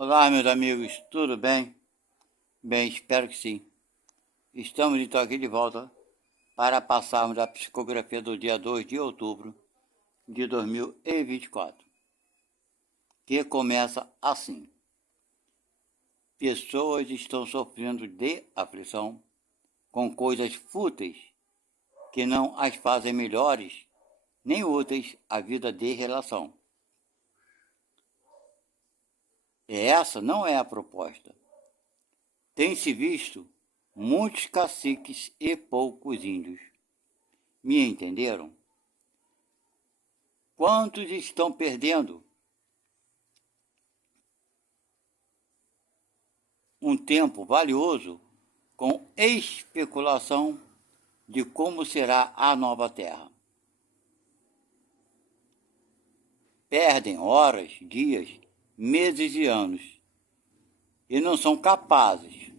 Olá, meus amigos, tudo bem? Bem, espero que sim. Estamos então aqui de volta para passarmos a psicografia do dia 2 de outubro de 2024, que começa assim. Pessoas estão sofrendo de aflição com coisas fúteis que não as fazem melhores nem úteis à vida de relação. E essa não é a proposta. Tem-se visto muitos caciques e poucos índios. Me entenderam? Quantos estão perdendo um tempo valioso com especulação de como será a nova terra? Perdem horas, dias, meses e anos e não são capazes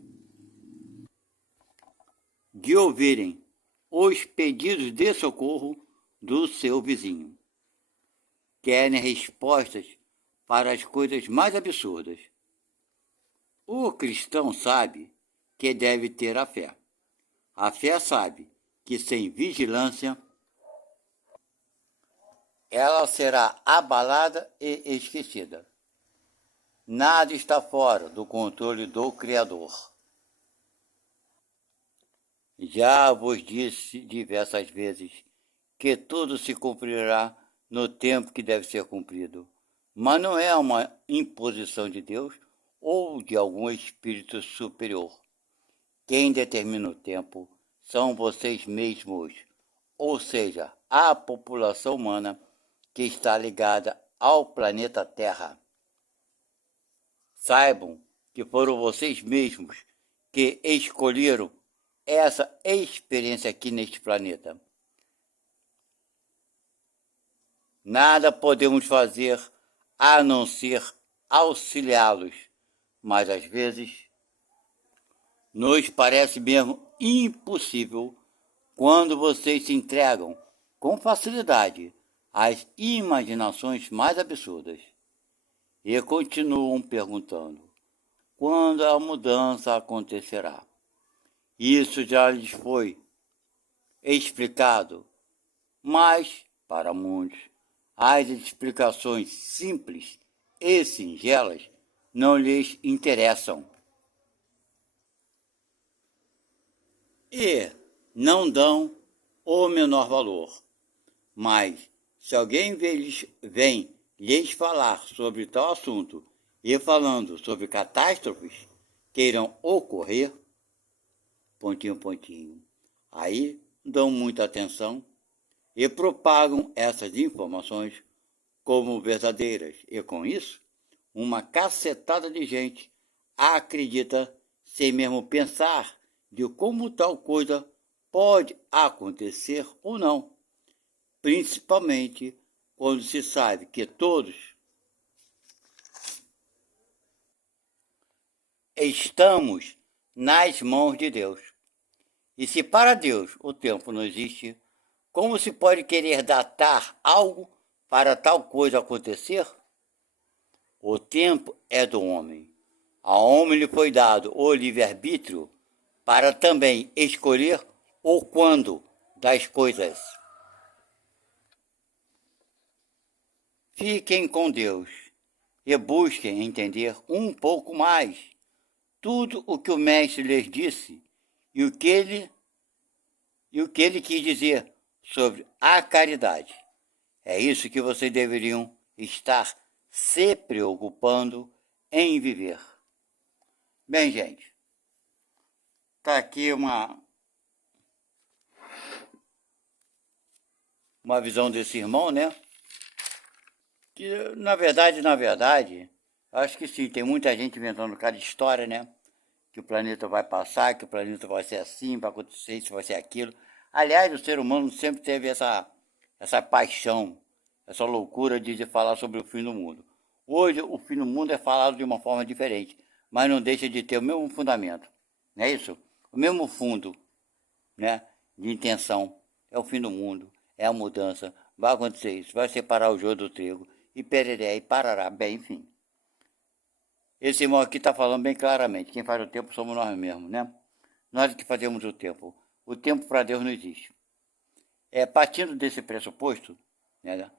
de ouvirem os pedidos de socorro do seu vizinho. Querem respostas para as coisas mais absurdas. O cristão sabe que deve ter a fé. A fé sabe que sem vigilância ela será abalada e esquecida. Nada está fora do controle do Criador. Já vos disse diversas vezes que tudo se cumprirá no tempo que deve ser cumprido, mas não é uma imposição de Deus ou de algum espírito superior. Quem determina o tempo são vocês mesmos, ou seja, a população humana que está ligada ao planeta Terra. Saibam que foram vocês mesmos que escolheram essa experiência aqui neste planeta. Nada podemos fazer a não ser auxiliá-los, mas às vezes nos parece mesmo impossível quando vocês se entregam com facilidade às imaginações mais absurdas e continuam perguntando quando a mudança acontecerá. Isso já lhes foi explicado, mas, para muitos, as explicações simples e singelas não lhes interessam e não dão o menor valor. Mas, se alguém vem lhes falar sobre tal assunto e falando sobre catástrofes que irão ocorrer, aí dão muita atenção e propagam essas informações como verdadeiras. E com isso, uma cacetada de gente acredita sem mesmo pensar de como tal coisa pode acontecer ou não, principalmente quando se sabe que todos estamos nas mãos de Deus. E se para Deus o tempo não existe, como se pode querer datar algo para tal coisa acontecer? O tempo é do homem. A homem lhe foi dado o livre-arbítrio para também escolher o quando das coisas. Fiquem com Deus e busquem entender um pouco mais tudo o que o mestre lhes disse e o que ele quis dizer sobre a caridade. É isso que vocês deveriam estar se preocupando em viver. Bem, gente, está aqui uma visão desse irmão, né? Que, na verdade, acho que sim, tem muita gente inventando cada história, né? Que o planeta vai passar, que o planeta vai ser assim, vai acontecer isso, vai ser aquilo. Aliás, o ser humano sempre teve essa paixão, essa loucura de falar sobre o fim do mundo. Hoje, o fim do mundo é falado de uma forma diferente, mas não deixa de ter o mesmo fundamento, não é isso? O mesmo fundo, né, de intenção. É o fim do mundo, é a mudança, vai acontecer isso, vai separar o joio do trigo, e pereré, e parará, bem, enfim. Esse irmão aqui está falando bem claramente. Quem faz o tempo somos nós mesmos, né? Nós que fazemos o tempo. O tempo para Deus não existe. Partindo desse pressuposto, né,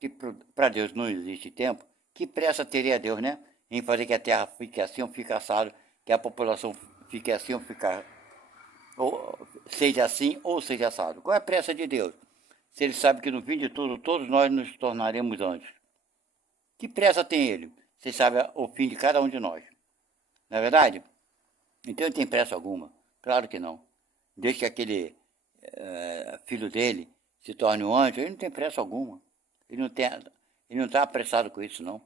que para Deus não existe tempo, que pressa teria Deus, né? Em fazer que a terra fique assim ou fique assado, que a população fique assim ou seja assim ou seja assado. Qual é a pressa de Deus? Se ele sabe que no fim de tudo, todos nós nos tornaremos anjos. Que pressa tem ele? Você sabe o fim de cada um de nós. Não é verdade? Então ele tem pressa alguma? Claro que não. Desde que aquele filho dele se torne um anjo, ele não tem pressa alguma. Ele não está apressado com isso, não.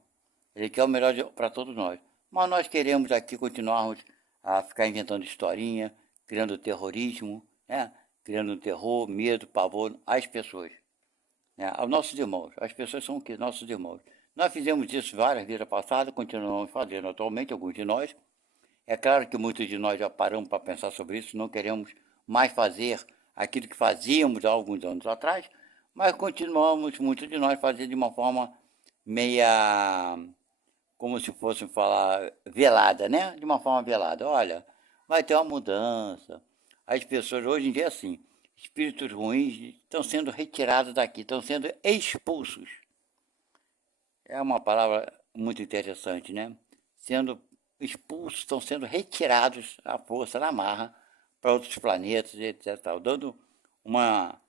Ele quer o melhor para todos nós. Mas nós queremos aqui continuarmos a ficar inventando historinha, criando terrorismo, né? Criando terror, medo, pavor às pessoas. Né? Aos nossos irmãos. As pessoas são o quê? Nossos irmãos. Nós fizemos isso várias vezes passadas, continuamos fazendo atualmente, alguns de nós. É claro que muitos de nós já paramos para pensar sobre isso, não queremos mais fazer aquilo que fazíamos há alguns anos atrás, mas continuamos, muitos de nós, fazendo de uma forma meia, como se fosse falar, velada, né? De uma forma velada. Olha, vai ter uma mudança. As pessoas, hoje em dia, assim, espíritos ruins estão sendo retirados daqui, estão sendo expulsos. É uma palavra muito interessante, né? Sendo expulsos, estão sendo retirados à força, na marra, para outros planetas, etc. Dando uma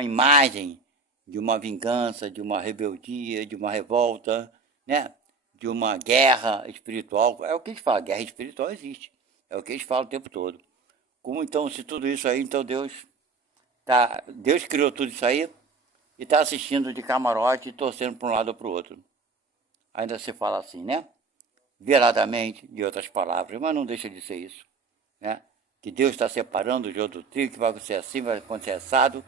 imagem de uma vingança, de uma rebeldia, de uma revolta, né? De uma guerra espiritual. É o que eles falam, guerra espiritual existe. É o que eles falam o tempo todo. Como então, se tudo isso aí, então Deus criou tudo isso aí e está assistindo de camarote e torcendo para um lado ou para o outro. Ainda se fala assim, né? Veladamente, de outras palavras, mas não deixa de ser isso, né? Que Deus está separando o joio do trigo, que vai acontecer assim, vai acontecer assado,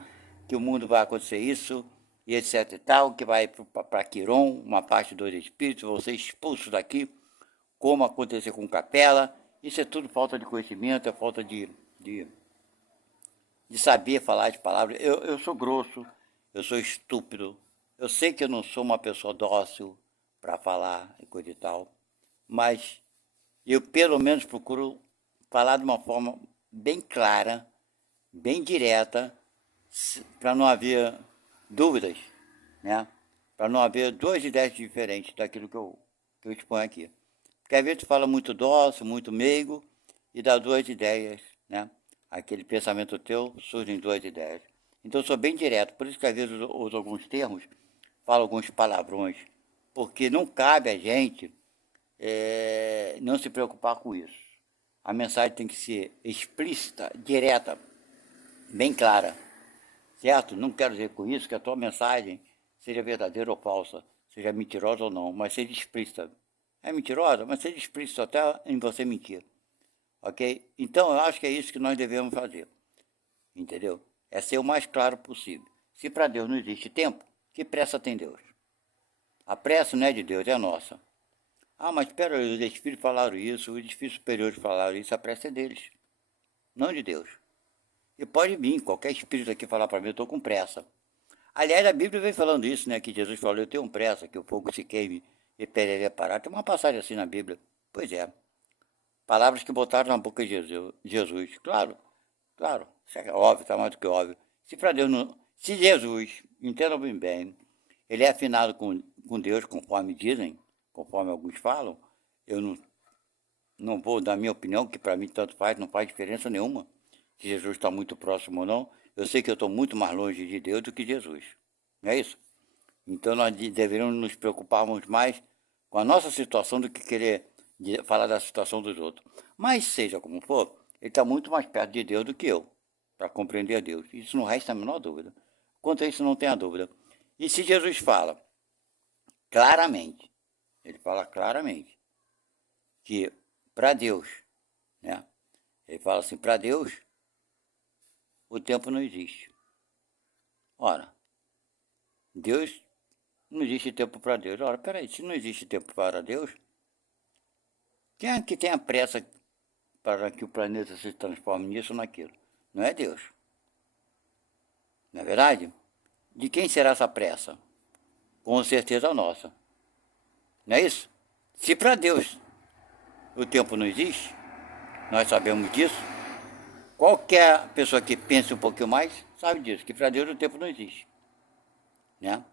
que o mundo vai acontecer isso, e etc e tal, que vai para Quiron, uma parte dos espíritos, vão ser expulsos daqui, como aconteceu com Capela. Isso é tudo falta de conhecimento, é falta de saber falar as palavras. Eu sou grosso, eu sou estúpido, eu sei que eu não sou uma pessoa dócil para falar e coisa e tal, mas eu pelo menos procuro falar de uma forma bem clara, bem direta, para não haver dúvidas, né? Para não haver duas ideias diferentes daquilo que eu exponho aqui. Porque às vezes tu fala muito dócil, muito meigo, e dá duas ideias, né? Aquele pensamento teu surgem duas ideias. Então eu sou bem direto, por isso que às vezes eu uso alguns termos, falo alguns palavrões, porque não cabe a gente não se preocupar com isso. A mensagem tem que ser explícita, direta, bem clara, certo? Não quero dizer com isso que a tua mensagem seja verdadeira ou falsa, seja mentirosa ou não, mas seja explícita. É mentirosa, mas seja explícita até em você mentir, ok? Então eu acho que é isso que nós devemos fazer, entendeu? É ser o mais claro possível. Se para Deus não existe tempo, que pressa tem Deus? A pressa não é de Deus, é nossa. Ah, mas espera, os espíritos falaram isso, os espíritos superiores falaram isso, a pressa é deles, não de Deus. E pode vir, qualquer espírito aqui falar para mim, eu estou com pressa. Aliás, a Bíblia vem falando isso, né? Que Jesus falou, eu tenho pressa, que o fogo se queime e perere parar. Tem uma passagem assim na Bíblia. Pois é. Palavras que botaram na boca de Jesus. Claro, claro. Isso é óbvio, está mais do que óbvio. Se para Deus não. Se Jesus, entendam bem, ele é afinado com Deus, conforme dizem, conforme alguns falam, eu não vou dar minha opinião, que para mim tanto faz, não faz diferença nenhuma. Se Jesus está muito próximo ou não. Eu sei que eu estou muito mais longe de Deus do que Jesus. Não é isso? Então nós deveríamos nos preocuparmos mais com a nossa situação do que querer falar da situação dos outros. Mas seja como for, ele está muito mais perto de Deus do que eu, para compreender a Deus. Isso não resta a menor dúvida. Quanto a isso, não tenha dúvida. E se Jesus fala claramente, ele fala claramente que para Deus, né? Ele fala assim, para Deus, o tempo não existe. Ora, Deus, não existe tempo para Deus. Ora, peraí, se não existe tempo para Deus, quem é que tem a pressa para que o planeta se transforme nisso ou naquilo? Não é Deus. Não é verdade? De quem será essa pressa? Com certeza nossa. Não é isso? Se para Deus o tempo não existe, nós sabemos disso. Qualquer pessoa que pense um pouquinho mais sabe disso, que para Deus o tempo não existe, né?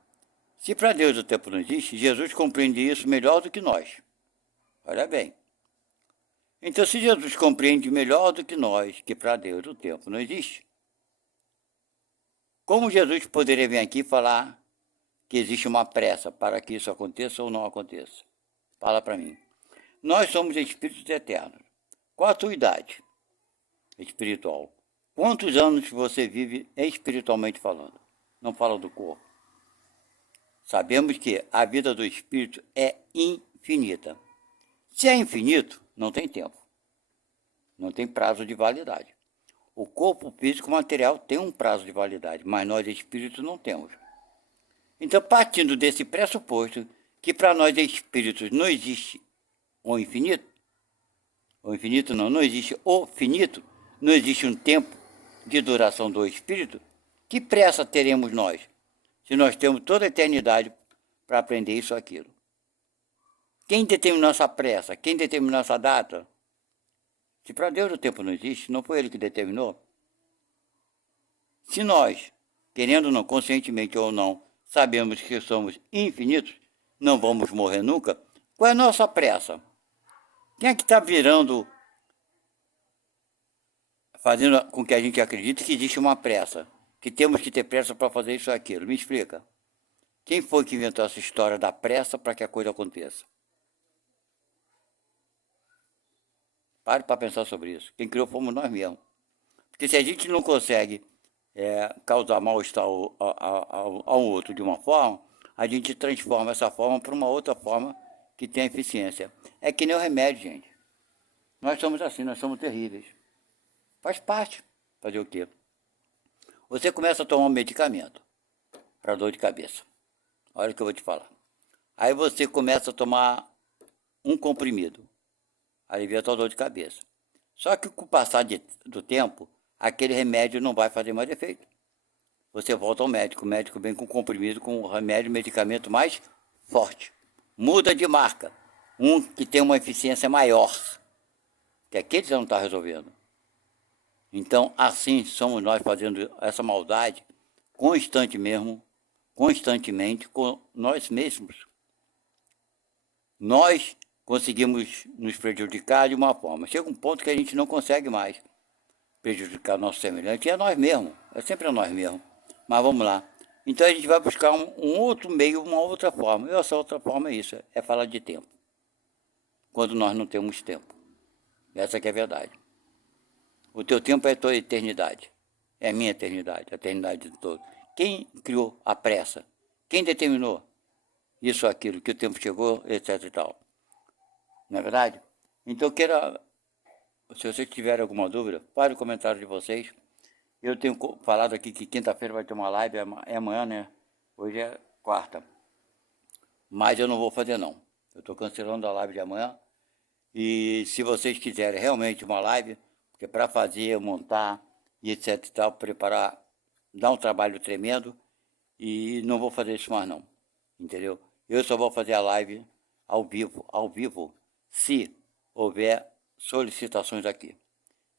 Se para Deus o tempo não existe, Jesus compreende isso melhor do que nós. Olha bem. Então, se Jesus compreende melhor do que nós que para Deus o tempo não existe, como Jesus poderia vir aqui falar que existe uma pressa para que isso aconteça ou não aconteça? Fala para mim. Nós somos espíritos eternos. Qual a tua idade espiritual? Quantos anos você vive espiritualmente falando? Não fala do corpo. Sabemos que a vida do espírito é infinita. Se é infinito, não tem tempo. Não tem prazo de validade. O corpo físico material tem um prazo de validade, mas nós espíritos não temos. Então, partindo desse pressuposto que para nós espíritos não existe o infinito não existe o finito, não existe um tempo de duração do espírito, que pressa teremos nós, se nós temos toda a eternidade para aprender isso ou aquilo? Quem determinou nossa pressa? Quem determinou nossa data? Se para Deus o tempo não existe, não foi Ele que determinou? Se nós, querendo ou não, conscientemente ou não, sabemos que somos infinitos, não vamos morrer nunca, qual é a nossa pressa? Quem é que está fazendo com que a gente acredite que existe uma pressa, que temos que ter pressa para fazer isso ou aquilo? Me explica. Quem foi que inventou essa história da pressa para que a coisa aconteça? Pare para pensar sobre isso. Quem criou fomos nós mesmos. Porque se a gente não consegue causar mal-estar ao outro de uma forma, a gente transforma essa forma para uma outra forma que tem eficiência. É que nem o remédio, gente. Nós somos assim, nós somos terríveis. Faz parte. Fazer o quê? Você começa a tomar um medicamento para dor de cabeça. Olha o que eu vou te falar. Aí você começa a tomar um comprimido, alivia a tua dor de cabeça. Só que com o passar do tempo, aquele remédio não vai fazer mais efeito. Você volta ao médico, o médico vem com comprimido, com o remédio, medicamento mais forte. Muda de marca. Um que tem uma eficiência maior, que aquele já não está resolvendo. Então, assim somos nós fazendo essa maldade constantemente com nós mesmos. Nós conseguimos nos prejudicar de uma forma. Chega um ponto que a gente não consegue mais prejudicar nosso semelhante, e é nós mesmos, é sempre nós mesmos. Mas vamos lá. Então a gente vai buscar um outro meio, uma outra forma. E essa outra forma é isso, é falar de tempo. Quando nós não temos tempo. Essa que é a verdade. O teu tempo é a tua eternidade. É a minha eternidade, a eternidade de todos. Quem criou a pressa? Quem determinou isso ou aquilo, que o tempo chegou, etc e tal? Não é verdade? Então, se vocês tiverem alguma dúvida, pare o comentário de vocês. Eu tenho falado aqui que quinta-feira vai ter uma live, é amanhã, né? Hoje é quarta. Mas eu não vou fazer, não. Eu estou cancelando a live de amanhã. E se vocês quiserem realmente uma live, porque para fazer, montar e etc e tal, preparar, dá um trabalho tremendo. E não vou fazer isso mais, não. Entendeu? Eu só vou fazer a live ao vivo, se houver solicitações aqui.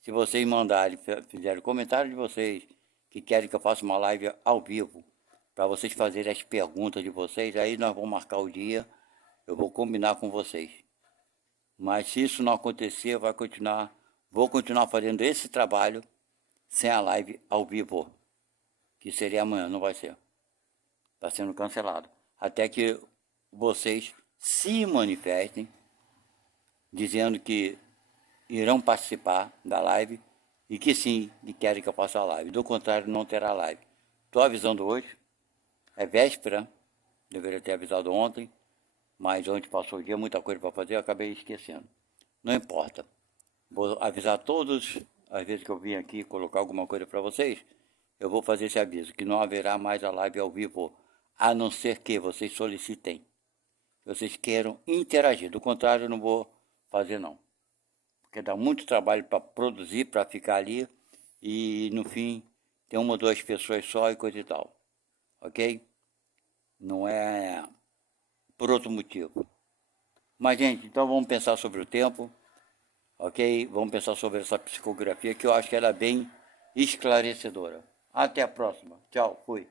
Se vocês mandarem, fizerem comentário de vocês, que querem que eu faça uma live ao vivo, para vocês fazerem as perguntas de vocês, aí nós vamos marcar o dia, eu vou combinar com vocês. Mas se isso não acontecer, vou continuar fazendo esse trabalho sem a live ao vivo, que seria amanhã, não vai ser. Está sendo cancelado. Até que vocês se manifestem, dizendo que irão participar da live e que sim, que querem que eu faça a live. Do contrário, não terá live. Estou avisando hoje, é véspera, deveria ter avisado ontem, mas ontem passou o dia, muita coisa para fazer, eu acabei esquecendo. Não importa. Vou avisar todos, às vezes que eu vim aqui colocar alguma coisa para vocês, eu vou fazer esse aviso, que não haverá mais a live ao vivo, a não ser que vocês solicitem, vocês queiram interagir. Do contrário, eu não vou fazer, não. Porque dá muito trabalho para produzir, para ficar ali, e no fim tem uma ou duas pessoas só e coisa e tal. Ok? Não é por outro motivo. Mas, gente, então vamos pensar sobre o tempo. ok? Vamos pensar sobre essa psicografia que eu acho que ela é bem esclarecedora. Até a próxima. Tchau, fui.